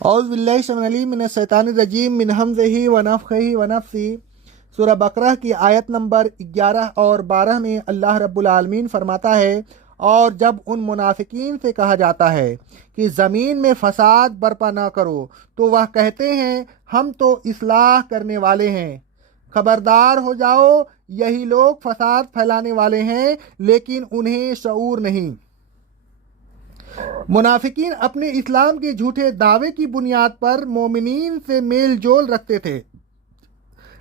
اعوذ باللہ السمیع العلیم من الشیطان الرجیم من ہمزہ ونفخہ ونفثہ۔ سورہ بقرہ کی آیت نمبر 11 اور 12 میں اللہ رب العالمین فرماتا ہے، اور جب ان منافقین سے کہا جاتا ہے کہ زمین میں فساد برپا نہ کرو تو وہ کہتے ہیں ہم تو اصلاح کرنے والے ہیں۔ خبردار ہو جاؤ، یہی لوگ فساد پھیلانے والے ہیں لیکن انہیں شعور نہیں۔ منافقین اپنے اسلام کے جھوٹے دعوے کی بنیاد پر مومنین سے میل جول رکھتے تھے،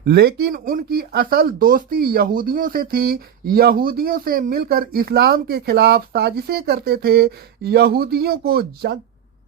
لیکن ان کی اصل دوستی یہودیوں سے تھی۔ یہودیوں سے مل کر اسلام کے خلاف سازشیں کرتے تھے، یہودیوں کو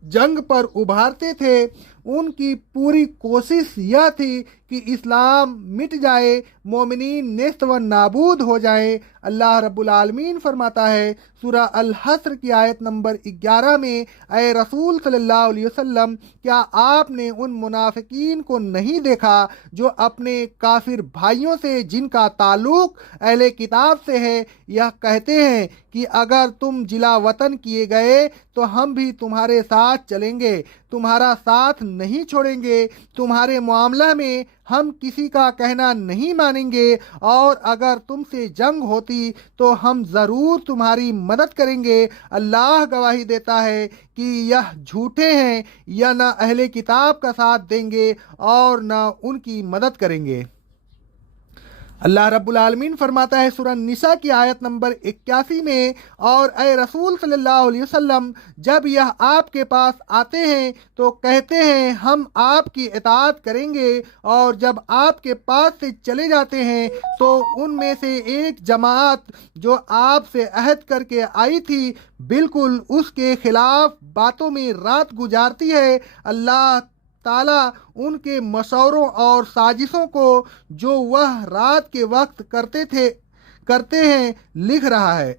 جنگ پر ابھارتے تھے۔ ان کی پوری کوشش یہ تھی کہ اسلام مٹ جائے، مومنین نیست و نابود ہو جائیں۔ اللہ رب العالمین فرماتا ہے سورہ الحشر کی آیت نمبر 11 میں، اے رسول صلی اللہ علیہ وسلم، کیا آپ نے ان منافقین کو نہیں دیکھا جو اپنے کافر بھائیوں سے جن کا تعلق اہل کتاب سے ہے یہ کہتے ہیں کہ اگر تم جلا وطن کیے گئے تو ہم بھی تمہارے ساتھ چلیں گے، تمہارا ساتھ نہیں چھوڑیں گے، تمہارے معاملہ میں ہم کسی کا کہنا نہیں مانیں گے، اور اگر تم سے جنگ ہوتی تو ہم ضرور تمہاری مدد کریں گے۔ اللہ گواہی دیتا ہے کہ یہ جھوٹے ہیں، یا نہ اہل کتاب کا ساتھ دیں گے اور نہ ان کی مدد کریں گے۔ اللہ رب العالمین فرماتا ہے سورہ نساء کی آیت نمبر 81 میں، اور اے رسول صلی اللہ علیہ وسلم، جب یہ آپ کے پاس آتے ہیں تو کہتے ہیں ہم آپ کی اطاعت کریں گے، اور جب آپ کے پاس سے چلے جاتے ہیں تو ان میں سے ایک جماعت جو آپ سے عہد کر کے آئی تھی بالکل اس کے خلاف باتوں میں رات گزارتی ہے۔ اللہ تعالیٰ ان کے مشوروں اور سازشوں کو جو وہ رات کے وقت کرتے ہیں لکھ رہا ہے۔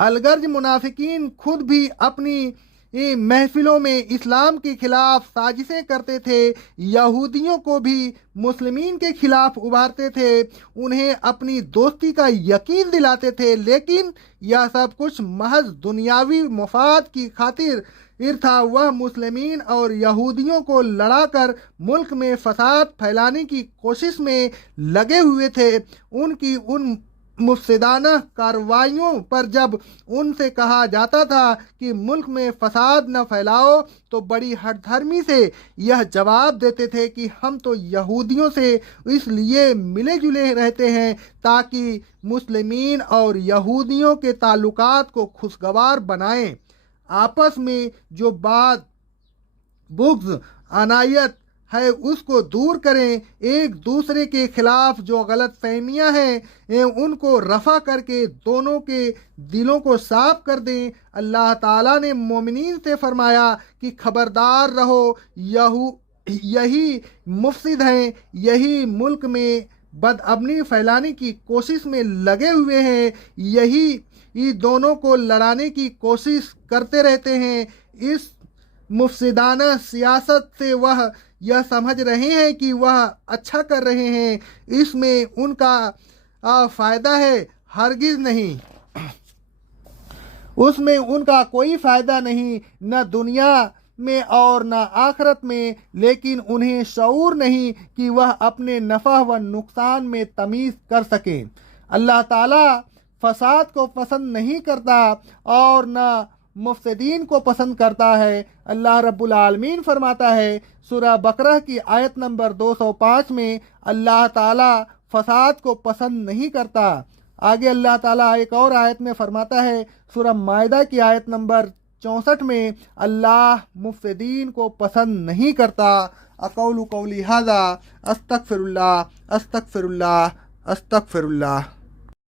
الغرض منافقین خود بھی اپنی محفلوں میں اسلام کے خلاف سازشیں کرتے تھے، یہودیوں کو بھی مسلمین کے خلاف ابھارتے تھے، انہیں اپنی دوستی کا یقین دلاتے تھے، لیکن یہ سب کچھ محض دنیاوی مفاد کی خاطر تھا۔ وہ مسلمین اور یہودیوں کو لڑا کر ملک میں فساد پھیلانے کی کوشش میں لگے ہوئے تھے۔ ان کی ان مفسدانہ کارروائیوں پر جب ان سے کہا جاتا تھا کہ ملک میں فساد نہ پھیلاؤ تو بڑی ہٹ دھرمی سے یہ جواب دیتے تھے کہ ہم تو یہودیوں سے اس لیے ملے جلے رہتے ہیں تاکہ مسلمین اور یہودیوں کے تعلقات کو خوشگوار بنائیں، آپس میں جو بات بغض عنایت ہے اس کو دور کریں، ایک دوسرے کے خلاف جو غلط فہمیاں ہیں ان کو رفع کر کے دونوں کے دلوں کو صاف کر دیں۔ اللہ تعالیٰ نے مومنین سے فرمایا کہ خبردار رہو، یہی مفسد ہیں، یہی ملک میں بدامنی پھیلانے کی کوشش میں لگے ہوئے ہیں، یہی دونوں کو لڑانے کی کوشش کرتے رہتے ہیں۔ اس مفسدانہ سیاست سے وہ یہ سمجھ رہے ہیں کہ وہ اچھا کر رہے ہیں، اس میں ان کا فائدہ ہے، ہرگز نہیں، اس میں ان کا کوئی فائدہ نہیں، نہ دنیا میں اور نہ آخرت میں، لیکن انہیں شعور نہیں کہ وہ اپنے نفع و نقصان میں تمیز کر سکیں۔ اللہ تعالیٰ فساد کو پسند نہیں کرتا اور نہ مفسدین کو پسند کرتا ہے۔ اللہ رب العالمین فرماتا ہے سورہ بقرہ کی آیت نمبر 205 میں، اللہ تعالیٰ فساد کو پسند نہیں کرتا۔ آگے اللہ تعالیٰ ایک اور آیت میں فرماتا ہے سورہ مائدہ کی آیت نمبر 64 میں، اللہ مفسدین کو پسند نہیں کرتا۔ اقول قولی ھذا استغفر اللہ استغفر اللہ استغفر اللہ۔